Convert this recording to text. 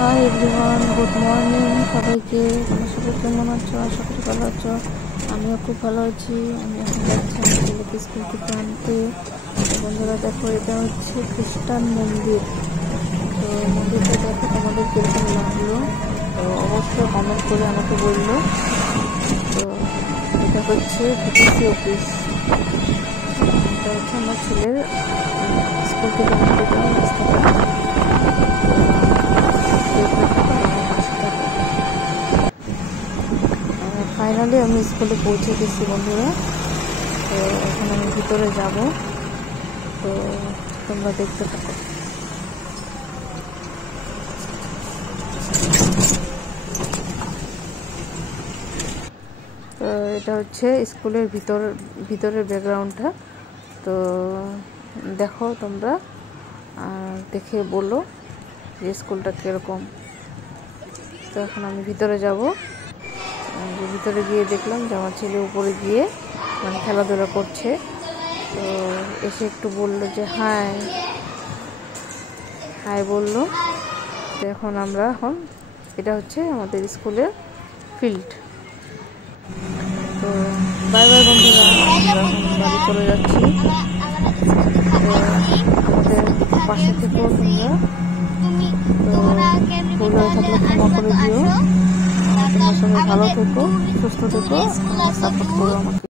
Hi everyone, good morning সবাইকে। তোমরা সবাই কেমন আছো? আশা করি ভালো আছো। আমিও খুব ভালো আছি। আমি এখন যাচ্ছি আমার ছেলেকে স্কুল থেকে আনতে। বন্ধুরা দেখো, এটা হচ্ছে খ্রিস্টান মন্দির। তো মন্দিরটা দেখো তোমাদের কীরকম লাগলো, তো অবশ্যই কমেন্ট করে আমাকে বললো। তো এটা হচ্ছে বিটিসি অফিস। এটা হচ্ছে আমার ছেলের স্কুল থেকে আনতে যাওয়ার রাস্তাটা। ফাইনালি আমি স্কুলে পৌঁছে গেছি বন্ধুরা। তো এখন আমি ভিতরে যাব, তো তোমরা দেখতে থাকো। তো এটা হচ্ছে স্কুলের ভিতরের ব্যাকগ্রাউন্ডটা। তো দেখো তোমরা, আর দেখে বলো যে স্কুলটা কীরকম। তো এখন আমি ভিতরে যাব। ভিতরে গিয়ে দেখলাম যে আমার ছেলে উপরে গিয়ে মানে খেলাধুলা করছে। তো এসে একটু বললো যে হাই হাই বললো। তো এখন এটা হচ্ছে আমাদের স্কুলের ফিল্ড। তো বাই বাই বন্ধুরা, আমরা এখন বাড়ি চলে যাচ্ছি। তো আমাদের পাশে থেকেও তোমরা, তো ভুল হয়ে থাকলে ক্ষমা করে দিও। তোমরা সবাই ভালো থেকো, সুস্থ থেকো, সাপোর্ট করো আমাকে।